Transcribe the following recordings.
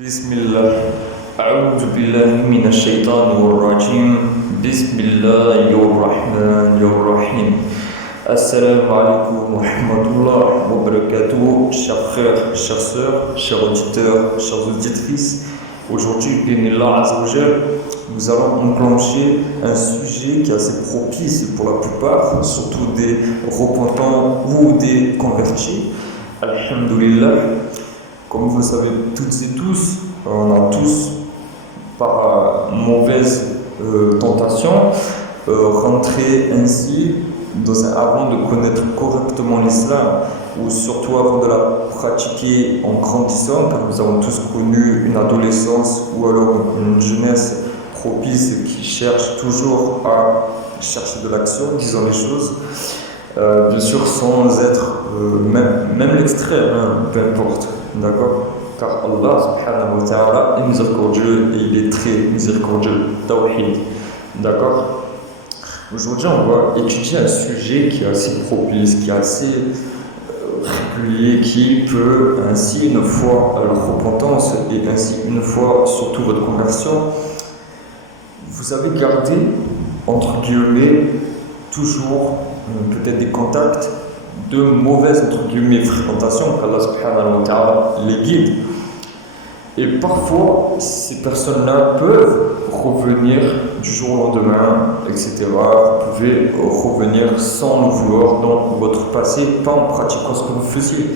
بسم الله أعوذ بالله من الشيطان الرجيم بسم الله الرحمن الرحيم Assalamu alaikum wa rahmatullah wa barakatuh, chers frères, chères sœurs, chers auditeurs, chères auditrices. Aujourd'hui, Binillah Azzawajal, nous allons enclencher un sujet qui est assez propice pour la plupart, surtout des repentants ou des convertis. Alhamdulillah. Comme vous le savez toutes et tous, on a tous, par mauvaise tentation, rentré ainsi avant de connaître correctement l'islam, ou surtout avant de la pratiquer en grandissant, car nous avons tous connu une adolescence ou alors une jeunesse propice qui cherche toujours à chercher de l'action, disons les choses. Bien sûr sans être même l'extrême, hein, peu importe, d'accord, car Allah subhanahu wa ta'ala est miséricordieux et il est très miséricordieux, tawhid, d'accord. Aujourd'hui on va étudier un sujet qui est assez propice, qui est assez régulier, qui peut ainsi une fois la repentance et ainsi une fois surtout votre conversion, vous avez gardé entre guillemets toujours peut-être des contacts de mauvaise entre guillemets fréquentation, qu'Allah subhanahu wa ta'ala les guide. Et parfois, ces personnes-là peuvent revenir du jour au lendemain, etc. Vous pouvez revenir sans le vouloir dans votre passé, pas en pratiquant ce que vous faisiez,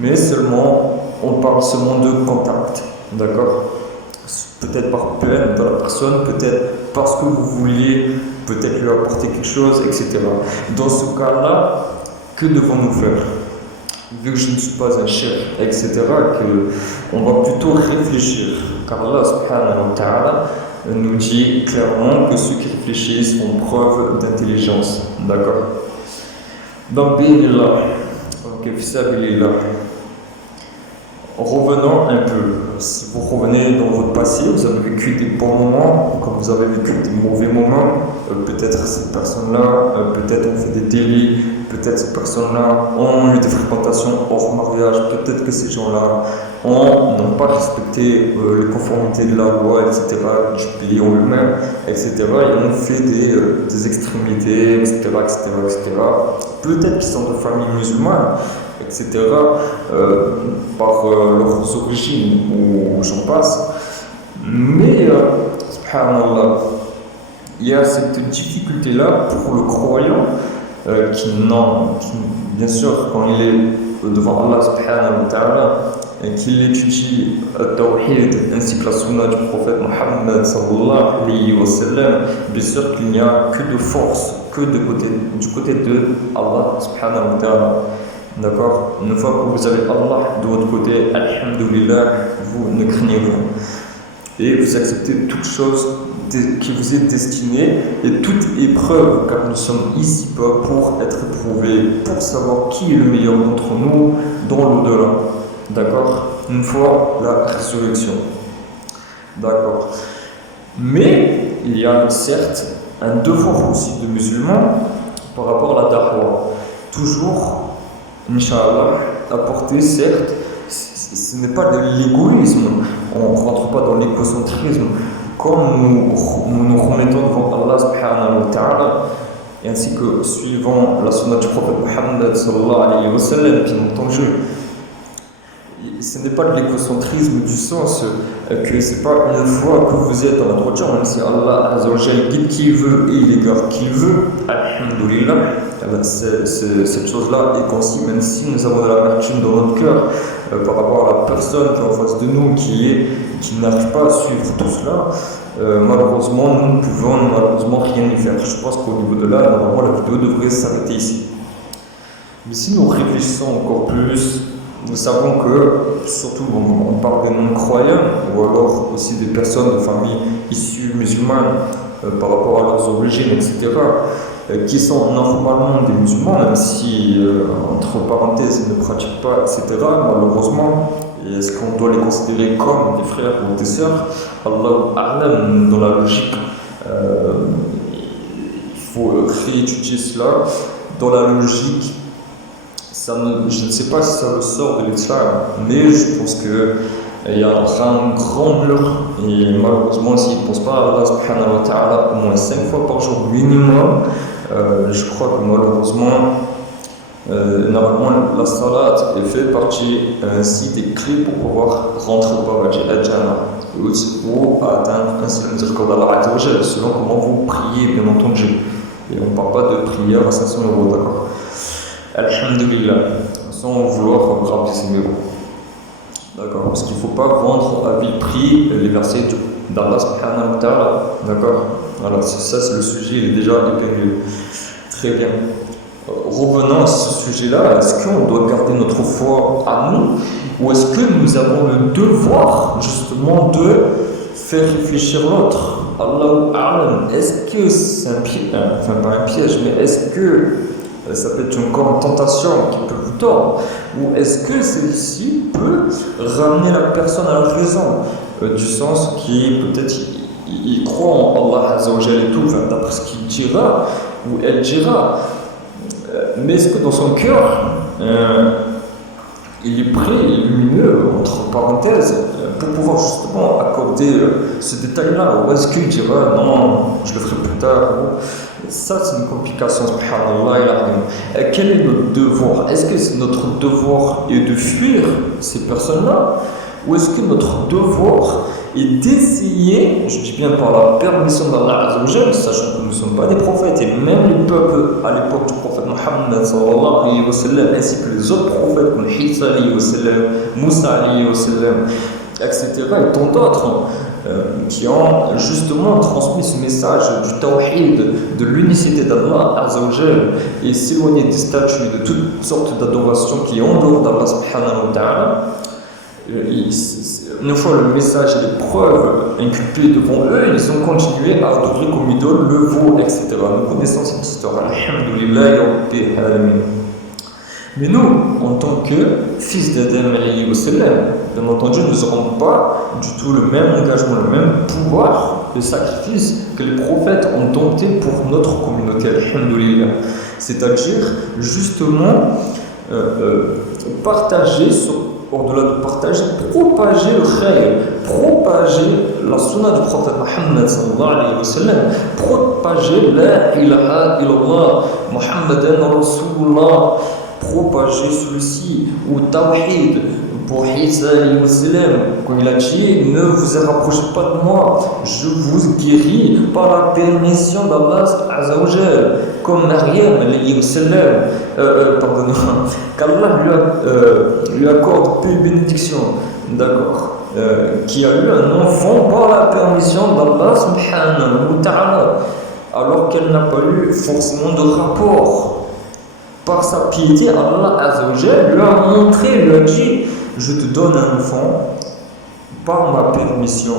mais seulement, on parle seulement de contact, d'accord? Peut-être par peine de la personne, peut-être parce que vous vouliez peut-être lui apporter quelque chose, etc. Dans ce cas-là, que devons-nous faire? Vu que je ne suis pas un chef, etc., on va plutôt réfléchir. Car Allah subhanahu wa ta'ala nous dit clairement que ceux qui réfléchissent font preuve d'intelligence. D'accord? Donc, bi'illah, revenons un peu. Si vous revenez dans votre passé, vous avez vécu des bons moments, comme vous avez vécu des mauvais moments. Peut-être ces personnes-là, peut-être ont fait des délits, peut-être ces personnes-là ont eu des fréquentations hors mariage, peut-être que ces gens-là n'ont pas respecté les conformités de la loi, etc., du pays en lui-même, etc., et ont fait des extrémités, etc., etc., etc. Peut-être qu'ils sont de familles musulmanes, etc., par leurs origines, ou j'en passe. Mais, subhanallah, il y a cette difficulté-là pour le croyant bien sûr, quand il est devant Allah subhanahu wa ta'ala, et qu'il étudie le tawhid ainsi que la sunna du prophète Mohammed sallallahu alayhi wa sallam, bien sûr qu'il n'y a que de force, que du côté de Allah subhanahu wa ta'ala. D'accord? Une fois que vous avez Allah de votre côté, alhamdulillah, vous ne craignez rien. Et vous acceptez toute chose qui vous est destinée et toute épreuve, car nous sommes ici-bas pour être éprouvés, pour savoir qui est le meilleur d'entre nous dans l'au-delà. D'accord? Une fois la résurrection. D'accord? Mais il y a certes un devoir aussi de musulmans par rapport à la da'wah. Toujours, Inch'Allah, apporter, certes, ce n'est pas de l'égoïsme, on ne rentre pas dans l'égocentrisme, quand nous nous remettons devant Allah subhanahu wa ta'ala, et ainsi que suivant la sunna du prophète Mohammed sallallahu alayhi wa sallam, bien entendu, ce n'est pas de l'égocentrisme du sens que c'est pas une fois que vous êtes dans la droiture, même si Allah Azzawajal guide qui il veut et il égare qui il veut, alhamdulillah, cette chose-là est conçue, même si nous avons de l'amertume dans notre cœur par rapport à la personne qui est en face de nous, qui n'arrive pas à suivre tout cela, malheureusement, nous ne pouvons malheureusement rien y faire. Je pense qu'au niveau de là, normalement, la vidéo devrait s'arrêter ici. Mais si nous réfléchissons encore plus, nous savons que, surtout on parle des non-croyants, ou alors aussi des personnes de familles issues musulmanes par rapport à leurs origines, etc., qui sont normalement des musulmans, même si, entre parenthèses, ils ne pratiquent pas, etc., malheureusement, est-ce qu'on doit les considérer comme des frères ou des sœurs? Allah A'lam, dans la logique, il faut réétudier cela. Dans la logique, je ne sais pas si ça le sort de l'islam, mais je pense que il y aura un grand mur. Et malheureusement, s'il ne pense pas à Allah subhanahu wa ta'ala au moins 5 fois par jour minimum, je crois que malheureusement, normalement, la salat fait partie ainsi des clés pour pouvoir rentrer au paradis, ou atteindre ainsi le miséricorde d'Allah selon comment vous priez, bien entendu. Et on ne parle pas de prière à 500 €, d'accord? Alhamdulillah, sans vouloir graver ces mots. D'accord? Parce qu'il ne faut pas vendre à vil prix les versets d'Allah subhanahu wa ta'ala. D'accord? Voilà, ça c'est le sujet, il est déjà épinglé. Très bien. Revenons à ce sujet-là, est-ce qu'on doit garder notre foi à nous ou est-ce que nous avons le devoir justement de faire réfléchir l'autre? Allahu a'lam. Est-ce que c'est un piège, enfin pas un piège, mais est-ce que ça peut être encore une tentation qui peut vous tordre ou est-ce que celle-ci peut ramener la personne à la raison du sens qui peut-être il croit en Allah Azza wa Jalla et tout, enfin, d'après ce qu'il dira ou elle dira. Mais est-ce que dans son cœur, il est prêt, il est lumineux, entre parenthèses, pour pouvoir justement accorder ce détail-là? Ou est-ce qu'il dira non, je le ferai plus tard? Ça, c'est une complication, subhanallah. Quel est notre devoir? Est-ce que c'est notre devoir est de fuir ces personnes-là? Ou est-ce que notre devoir est d'essayer, je dis bien par la permission d'Allah Azza wa Jalla, sachant que nous ne sommes pas des prophètes, et même les peuples à l'époque du prophète Mohammed sallallahu alayhi wa sallam, ainsi que les autres prophètes comme Isa alayhi wa sallam, Moussa alayhi wa sallam, etc., et tant d'autres, qui ont justement transmis ce message du tawhid, de l'unicité d'Allah Azza wa Jalla, et s'éloigner des statues, de toutes sortes d'adorations qui est en dehors d'Allah subhanahu wa ta'ala. Une fois le message et les preuves inculpées devant eux, ils ont continué à adorer comme idole le veau, etc. Nous connaissons cette histoire. Alhamdulillah, Rabbil alamin. Mais nous, en tant que fils d'Adam, bien entendu, nous n'aurons pas du tout le même engagement, le même pouvoir de sacrifice que les prophètes ont dompté pour notre communauté. Alhamdulillah. C'est-à-dire, justement, partager au-delà de partager, propager le khayr, propager la sunna du prophète Mohammed sallallahu alayhi wa sallam, propager la ilaha illallah, Muhammadan Rasulullah, propager celui-ci, ou tawhid, pour Isa alayhi wa sallam, quand il a dit, ne vous rapprochez pas de moi, je vous guéris par la permission d'Allah Azza wa Jalla, comme Maryam alayhi wa sallam, pardonnez-moi, qu'Allah lui accorde peu de bénédiction, d'accord, qui a eu un enfant par la permission d'Allah subhanahu wa ta'ala, alors qu'elle n'a pas eu forcément de rapport. Par sa piété, Allah Azza wa Jalla lui a montré, lui a dit, je te donne un enfant par ma permission.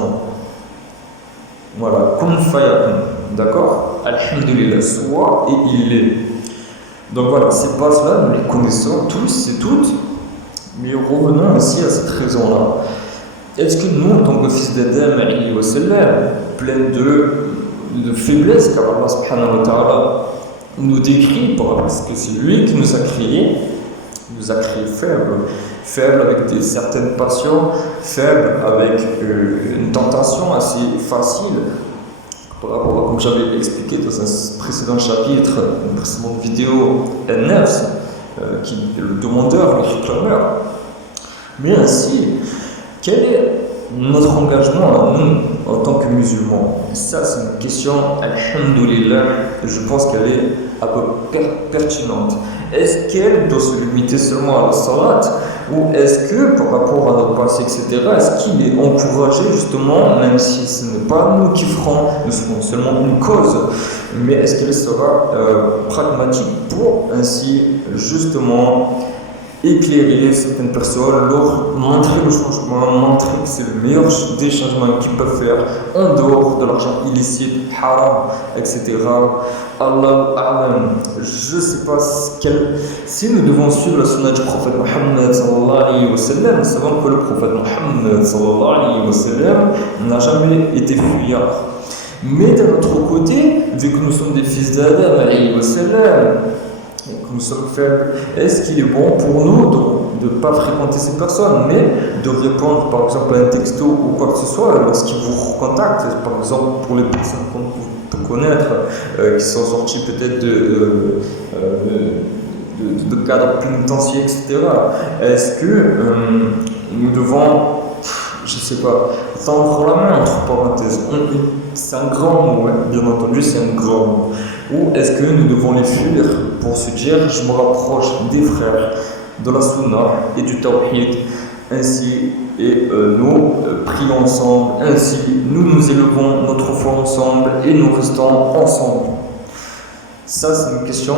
Voilà, kun fayakun, d'accord? Alhamdulillah, soit et il est. Donc voilà, ces bases-là, nous les connaissons tous et toutes, mais revenons ici à cette raison-là. Est-ce que nous, en tant que fils d'Adam, plein de faiblesse, car Allah subhanahu wa ta'ala nous décrit parce que c'est lui qui nous a créés faibles avec certaines passions, faibles avec une tentation assez facile. Par rapport à, comme j'avais expliqué dans un précédent chapitre, une précédente vidéo, Al-Nafs, qui est le demandeur, le réclameur. Mais ainsi, quel est notre engagement à nous en tant que musulmans? Ça, c'est une question, alhamdulillah, je pense qu'elle est un peu pertinente. Est-ce qu'elle doit se limiter seulement à la salat, ou est-ce que par rapport à notre passé, etc., est-ce qu'il est encouragé justement, même si ce n'est pas nous qui ferons, nous serons seulement une cause, mais est-ce qu'elle sera pragmatique pour ainsi justement éclairer certaines personnes, leur montrer le changement, montrer que c'est le meilleur des changements qu'ils peuvent faire en dehors de l'argent illicite, haram, etc. Allah a'lam. Je ne sais pas si nous devons suivre la sunna du prophète Mohammed sallallahu alayhi wa sallam. Nous savons que le prophète Mohammed sallallahu alayhi wa sallam n'a jamais été fuyard. Mais d'un autre côté, vu que nous sommes des fils d'Adam alayhi wa sallam, que nous sommes faibles, est-ce qu'il est bon pour nous de ne pas fréquenter ces personnes, mais de répondre par exemple à un texto ou quoi que ce soit lorsqu'ils vous recontactent, par exemple pour les personnes qu'on peut connaître, qui sont sorties peut-être de cadres pénitentiaires, etc. Est-ce que nous devons, je sais pas, tendre la main entre parenthèses, c'est un grand mot, hein, bien entendu, c'est un grand mot. Ou est-ce que nous devons les fuir pour se dire, je me rapproche des frères, de la sunna et du tawhid, ainsi, et nous prions ensemble, ainsi, nous élevons notre foi ensemble et nous restons ensemble. Ça, c'est une question,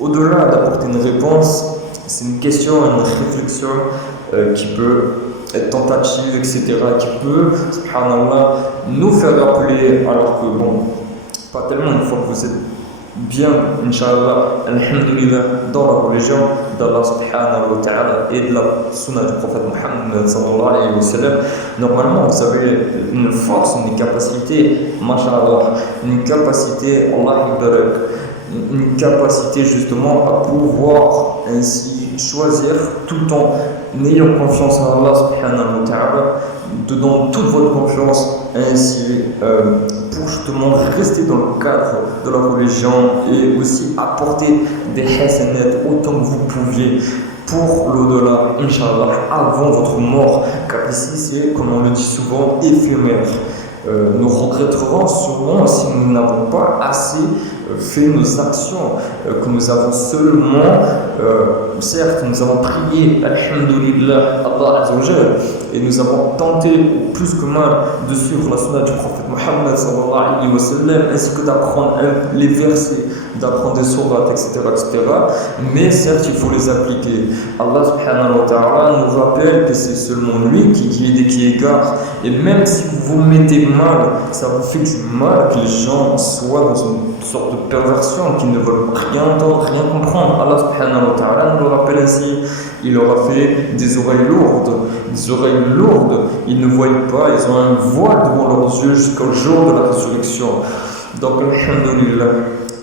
au-delà d'apporter une réponse, c'est une question, une réflexion qui peut être tentative, etc., qui peut, subhanallah, nous faire rappeler, alors que bon, pas tellement, une fois que vous êtes bien, Inch'Allah, alhamdulillah, dans la religion d'Allah subhanahu wa ta'ala et de la sunna du prophète Muhammad sallallahu alayhi wa sallam, normalement vous avez une force, une capacité, masha'Allah, une capacité, Allah barak, une capacité justement à pouvoir ainsi choisir tout en ayant confiance en Allah subhanahu wa ta'ala, donnant toute votre confiance ainsi pour justement rester dans le cadre de la religion et aussi apporter des hasanat autant que vous pouviez pour l'au-delà, Inch'Allah, avant votre mort, car ici c'est, comme on le dit souvent, éphémère. Nous regretterons sûrement si nous n'avons pas assez fait nos actions, que nous avons seulement, certes, nous avons prié, alhamdulillah, Allah Azzawajal, et nous avons tenté plus que mal de suivre la sunna du prophète Muhammad sallallahu alayhi wa sallam, ainsi que d'apprendre les versets, d'apprendre des sourates, etc., etc. Mais certes, il faut les appliquer. Allah subhanahu wa ta'ala nous rappelle que c'est seulement lui qui guide et qui égare. Et même si vous vous mettez mal, ça vous fait du mal que les gens soient dans une sorte de perversion, qui ne veulent rien entendre, rien comprendre. Allah subhanahu wa ta'ala nous le rappelle ainsi. Il leur a fait des oreilles lourdes. Des oreilles lourdes. Ils ne voient pas, ils ont un voile devant leurs yeux jusqu'au jour de la résurrection. Donc, alhamdulillah.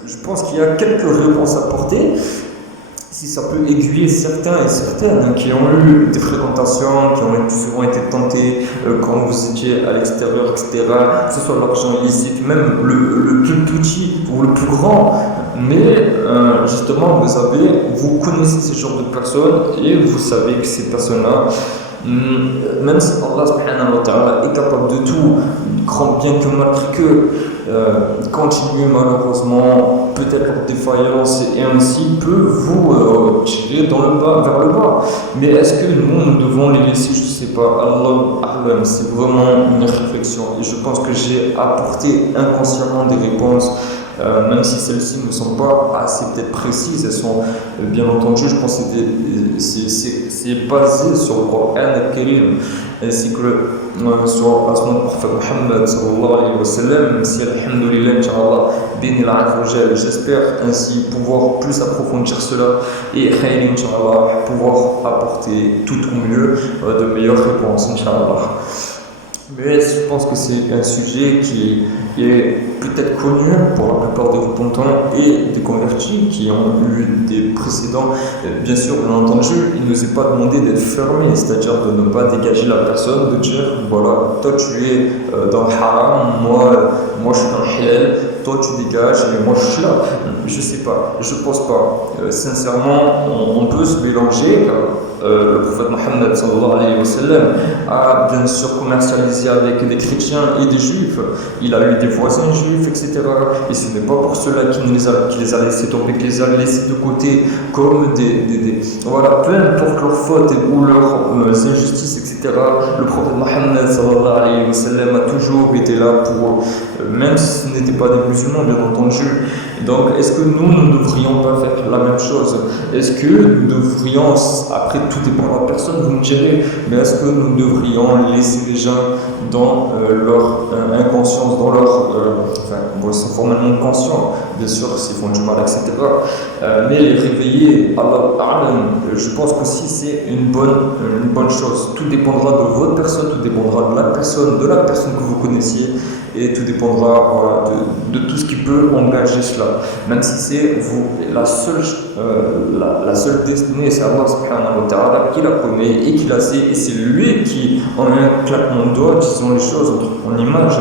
Je pense qu'il y a quelques réponses à apporter. Si ça peut aiguiller certains et certaines qui ont eu des fréquentations, qui ont souvent été tentés quand vous étiez à l'extérieur, etc., que ce soit l'argent illicite, même le plus petit ou le plus grand. Mais justement, vous connaissez ce genre de personnes et vous savez que ces personnes-là, même si Allah subhanahu wa ta'ala est capable de tout, grand bien que malgré que continuer malheureusement peut-être leur défaillance et ainsi peut vous tirer vers le bas. Mais est-ce que nous devons les laisser, je ne sais pas, Allah, c'est vraiment une réflexion et je pense que j'ai apporté inconsciemment des réponses. Même si celles-ci ne sont pas assez peut-être précises, elles sont bien entendu, je pense que c'est basé sur le Coran al-Karim ainsi que sur la sunna du prophète Muhammad sallallahu alayhi wa sallam. Même si alhamdulillah, Inch'Allah, bin al-Azawajal, j'espère ainsi pouvoir plus approfondir cela et khayr, Inch'Allah, pouvoir apporter tout au mieux de meilleures réponses, Inch'Allah. Mais je pense que c'est un sujet qui est peut-être connu pour la plupart des repentants et des convertis qui ont eu des précédents. Bien sûr, bien entendu, il ne nous est pas demandé d'être fermé, c'est-à-dire de ne pas dégager la personne, de dire voilà, toi tu es dans le haram, moi je suis dans le halal, toi tu dégages et moi je suis là. Je sais pas, je pense pas. Sincèrement, on peut se mélanger. Le prophète Muhammad sallallahu alayhi wa sallam a bien sûr commercialisé avec des chrétiens et des juifs. Il a eu des voisins juifs, etc. Et ce n'est pas pour cela qu'il les a laissés tomber, qu'il les a laissés de côté comme voilà, peu importe leurs fautes ou leurs injustices, etc. Le prophète Muhammad sallallahu alayhi wa sallam a toujours été là pour même si ce n'étaient pas des musulmans, bien entendu. Donc, est-ce que nous ne devrions pas faire la même chose? Est-ce que nous devrions, après tout dépend de la personne, vous me direz, mais est-ce que nous devrions laisser les gens dans leur inconscience, dans leur... ils sont formellement conscients, bien sûr, s'ils font du mal, etc. Mais les réveiller, Allah, je pense que si c'est une bonne chose. Tout dépendra de votre personne, tout dépendra de la personne que vous connaissiez. et tout dépendra voilà, de tout ce qui peut engager cela. Même si c'est vous, la seule destinée, c'est Allah subhanahu wa ta'ala qui la connaît et qui la sait, et c'est lui qui, en un claquement de doigts, disons les choses en image,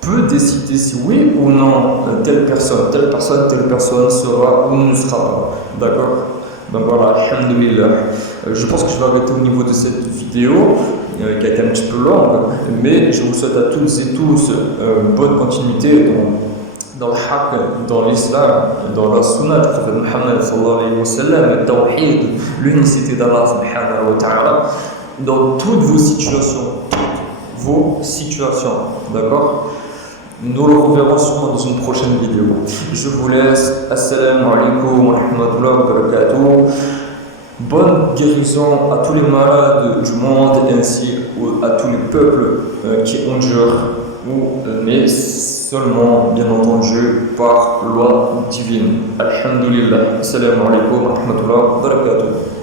peut décider si oui ou non telle personne sera ou ne sera pas. D'accord? Donc voilà, alhamdulillah. Je pense que je vais arrêter au niveau de cette vidéo qui a été un petit peu longue, mais je vous souhaite à toutes et tous bonne continuité dans le haqq, dans l'islam, dans la sunna du prophète Muhammad sallallahu alayhi wa sallam, le tawhid, l'unicité d'Allah subhanahu wa ta'ala, dans toutes vos situations, d'accord? Nous le reverrons sûrement dans une prochaine vidéo. Je vous laisse. Assalamu alaikum wa rahmatullahi wa barakatuh. Bonne guérison à tous les malades du monde ainsi à tous les peuples qui endurent, mais seulement, bien entendu, par loi divine. Alhamdulillah. Assalamu alaikum wa rahmatullahi wa barakatuh.